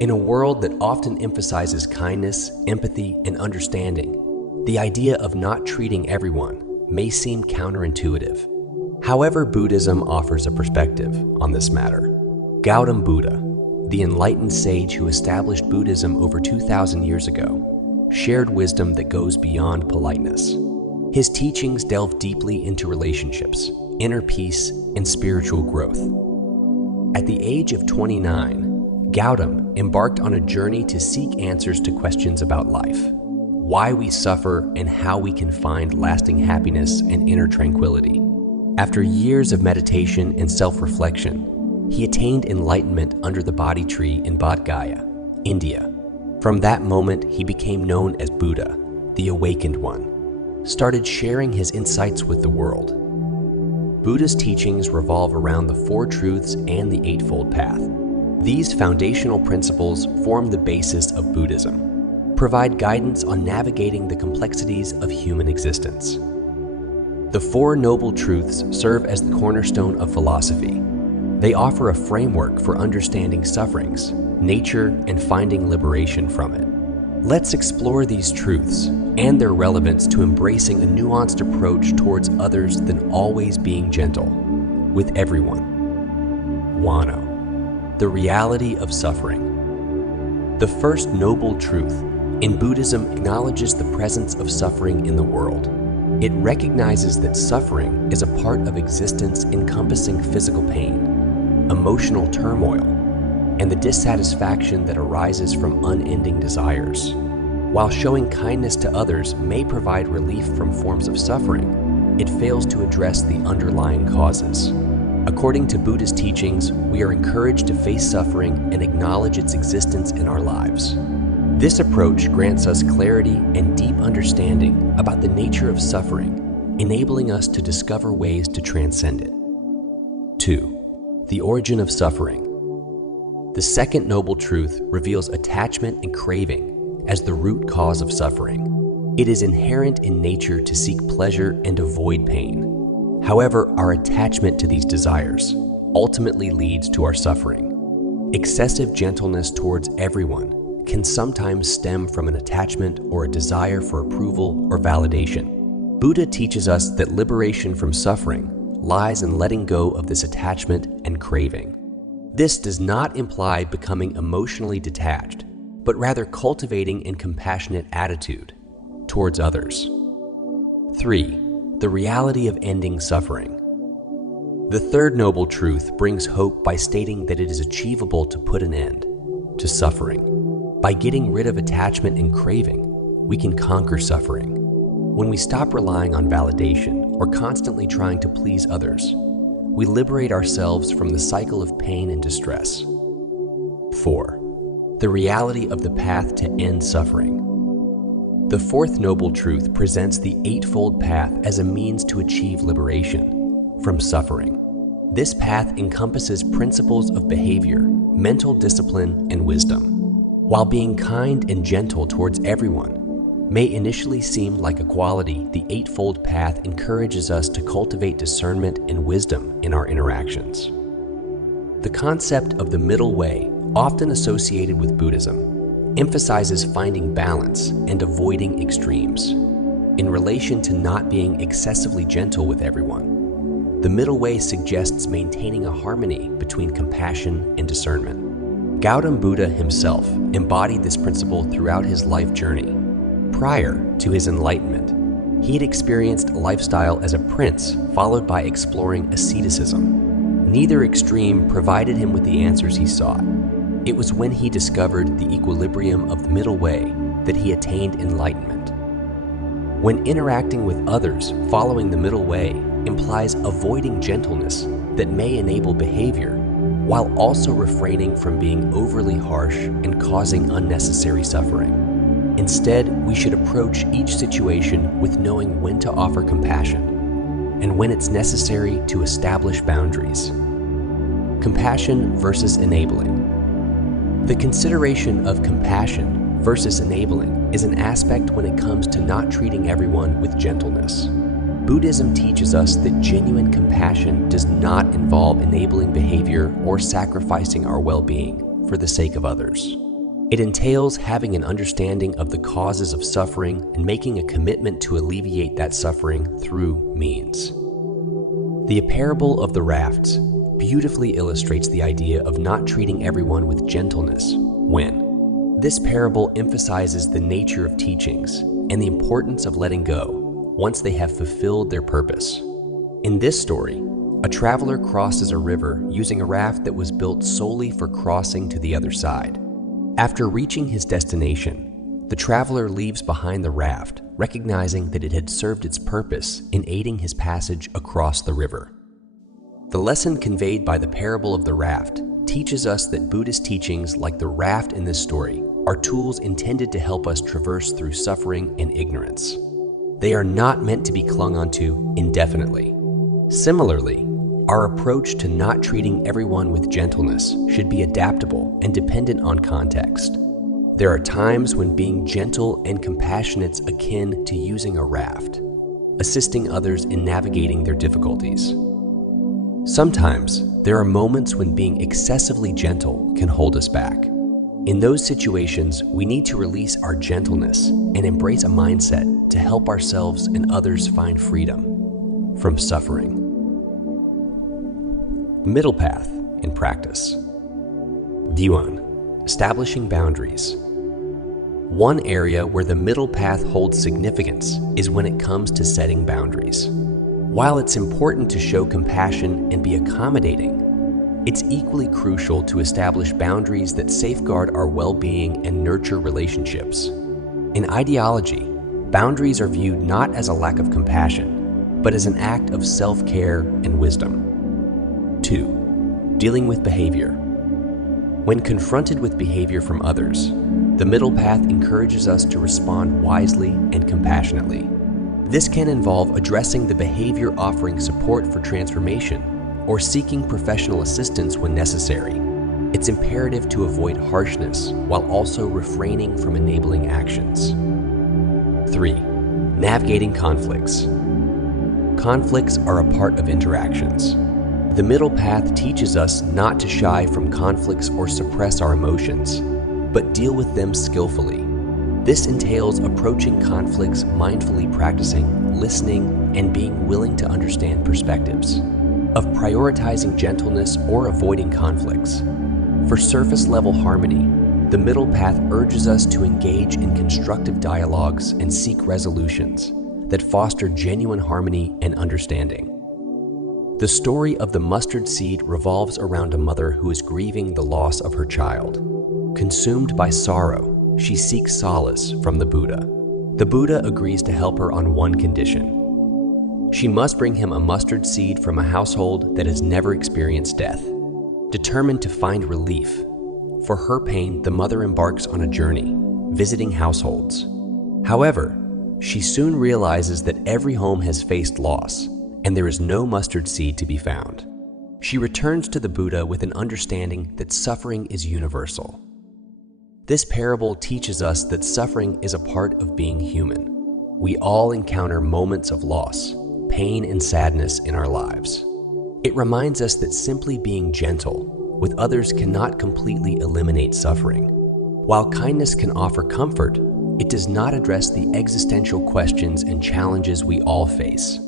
In a world that often emphasizes kindness, empathy, and understanding, the idea of not treating everyone may seem counterintuitive. However, Buddhism offers a perspective on this matter. Gautam Buddha, the enlightened sage who established Buddhism over 2,000 years ago, shared wisdom that goes beyond politeness. His teachings delve deeply into relationships, inner peace, and spiritual growth. At the age of 29, Gautam embarked on a journey to seek answers to questions about life, why we suffer, and how we can find lasting happiness and inner tranquility. After years of meditation and self-reflection, he attained enlightenment under the Bodhi tree in Bodh Gaya, India. From that moment, he became known as Buddha, the Awakened One, started sharing his insights with the world. Buddha's teachings revolve around the Four Truths and the Eightfold Path. These foundational principles form the basis of Buddhism, provide guidance on navigating the complexities of human existence. The Four Noble Truths serve as the cornerstone of philosophy. They offer a framework for understanding sufferings, nature, and finding liberation from it. Let's explore these truths and their relevance to embracing a nuanced approach towards others than always being gentle with everyone. Wano. The reality of suffering. The first noble truth in Buddhism acknowledges the presence of suffering in the world. It recognizes that suffering is a part of existence encompassing physical pain, emotional turmoil, and the dissatisfaction that arises from unending desires. While showing kindness to others may provide relief from forms of suffering, it fails to address the underlying causes. According to Buddhist teachings, we are encouraged to face suffering and acknowledge its existence in our lives. This approach grants us clarity and deep understanding about the nature of suffering, enabling us to discover ways to transcend it. 2. The origin of suffering. The second noble truth reveals attachment and craving as the root cause of suffering. It is inherent in nature to seek pleasure and avoid pain. However, our attachment to these desires ultimately leads to our suffering. Excessive gentleness towards everyone can sometimes stem from an attachment or a desire for approval or validation. Buddha teaches us that liberation from suffering lies in letting go of this attachment and craving. This does not imply becoming emotionally detached, but rather cultivating a compassionate attitude towards others. 3. The reality of ending suffering. The third noble truth brings hope by stating that it is achievable to put an end to suffering. By getting rid of attachment and craving, we can conquer suffering. When we stop relying on validation or constantly trying to please others, we liberate ourselves from the cycle of pain and distress. 4. The reality of the path to end suffering. The fourth noble truth presents the Eightfold Path as a means to achieve liberation from suffering. This path encompasses principles of behavior, mental discipline, and wisdom. While being kind and gentle towards everyone may initially seem like a quality, the Eightfold Path encourages us to cultivate discernment and wisdom in our interactions. The concept of the middle way, often associated with Buddhism, emphasizes finding balance and avoiding extremes. In relation to not being excessively gentle with everyone, the middle way suggests maintaining a harmony between compassion and discernment. Gautam Buddha himself embodied this principle throughout his life journey. Prior to his enlightenment, he had experienced a lifestyle as a prince followed by exploring asceticism. Neither extreme provided him with the answers he sought. It was when he discovered the equilibrium of the middle way that he attained enlightenment. When interacting with others, following the middle way implies avoiding gentleness that may enable behavior, while also refraining from being overly harsh and causing unnecessary suffering. Instead, we should approach each situation with knowing when to offer compassion and when it's necessary to establish boundaries. Compassion versus enabling. The consideration of compassion versus enabling is an aspect when it comes to not treating everyone with gentleness. Buddhism teaches us that genuine compassion does not involve enabling behavior or sacrificing our well-being for the sake of others. It entails having an understanding of the causes of suffering and making a commitment to alleviate that suffering through means. The parable of the rafts beautifully illustrates the idea of not treating everyone with gentleness when this parable emphasizes the nature of teachings and the importance of letting go once they have fulfilled their purpose. In this story, a traveler crosses a river using a raft that was built solely for crossing to the other side. After reaching his destination, the traveler leaves behind the raft, recognizing that it had served its purpose in aiding his passage across the river. The lesson conveyed by the parable of the raft teaches us that Buddhist teachings like the raft in this story are tools intended to help us traverse through suffering and ignorance. They are not meant to be clung onto indefinitely. Similarly, our approach to not treating everyone with gentleness should be adaptable and dependent on context. There are times when being gentle and compassionate's akin to using a raft, assisting others in navigating their difficulties. Sometimes there are moments when being excessively gentle can hold us back. In those situations, we need to release our gentleness and embrace a mindset to help ourselves and others find freedom from suffering. Middle path in practice. View on establishing boundaries. One area where the middle path holds significance is when it comes to setting boundaries. While it's important to show compassion and be accommodating, it's equally crucial to establish boundaries that safeguard our well-being and nurture relationships. In ideology, boundaries are viewed not as a lack of compassion, but as an act of self-care and wisdom. 2. Dealing with behavior. When confronted with behavior from others, the middle path encourages us to respond wisely and compassionately. This can involve addressing the behavior offering support for transformation or seeking professional assistance when necessary. It's imperative to avoid harshness while also refraining from enabling actions. 3. Navigating conflicts. Conflicts are a part of interactions. The middle path teaches us not to shy from conflicts or suppress our emotions, but deal with them skillfully. This entails approaching conflicts mindfully, practicing listening and being willing to understand perspectives, of prioritizing gentleness or avoiding conflicts. For surface-level harmony, the middle path urges us to engage in constructive dialogues and seek resolutions that foster genuine harmony and understanding. The story of the mustard seed revolves around a mother who is grieving the loss of her child. Consumed by sorrow, she seeks solace from the Buddha. The Buddha agrees to help her on one condition. She must bring him a mustard seed from a household that has never experienced death. Determined to find relief for her pain, the mother embarks on a journey, visiting households. However, she soon realizes that every home has faced loss, and there is no mustard seed to be found. She returns to the Buddha with an understanding that suffering is universal. This parable teaches us that suffering is a part of being human. We all encounter moments of loss, pain, and sadness in our lives. It reminds us that simply being gentle with others cannot completely eliminate suffering. While kindness can offer comfort, it does not address the existential questions and challenges we all face.